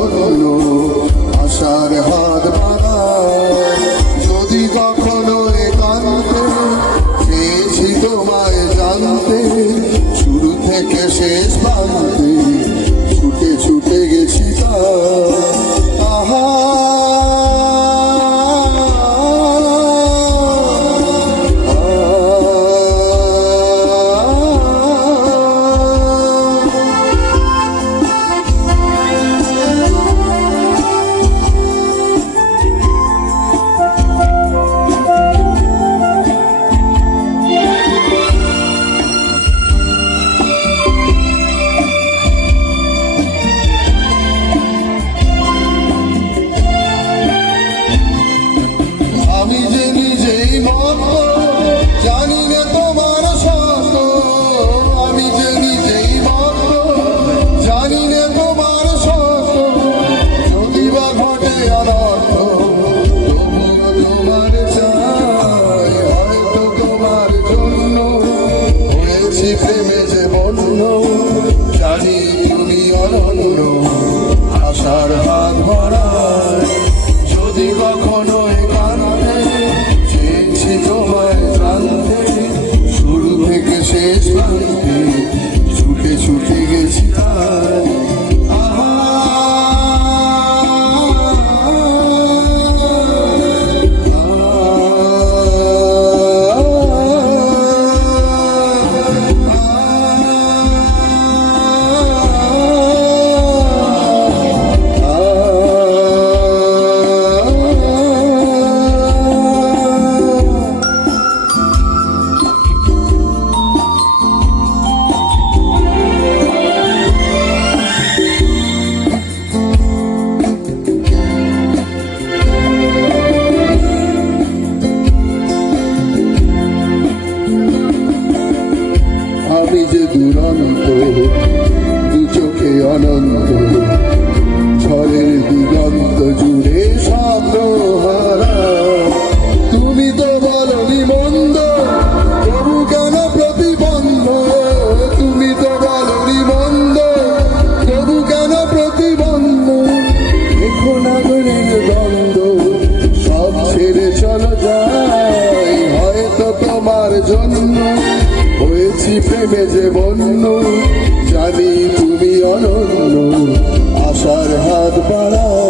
অনন্য আশার হাত বাড়ায় যদি কখনো একান্তে চেয়েছি তোমায় জানতে শুরু থেকে শেষ প্রান্তে ছুটে ছুটে গেছি আহা জানি না তোমার শত আমি যে নিজেই মত জানি না তোমার শত যদি বা ঘটে অনর্থ তবুও তোমার চাই হয়তো তোমার জন্য হয়েছি প্রেমে যে বন্য জানি তুমি অনন্য আশার হাত ভরায় যদি কখনো একান্তে চেয়েছি তোমায় জানতে শুরু থেকে শেষ প্রান্তে ছুটে ছুটে গেছি আমি যে দুরন্ত দু চোখে অনন্ত ঝড়ের দিগন্ত জুড়ে স্বপ্ন হারা তুমি তো বলনি মন্দ তবু কেন প্রতিবন্ধ তুমি তো বলনি মন্দ তবু কেন প্রতিবন্ধ এখন আগুনের দ্বন্দ্ব সব ছেড়ে চলো যাই হয়তো তোমার জন্য হয়েছি প্রেমে যে বন্য জানি তুমি অনন্য আশার হাত বাড়াও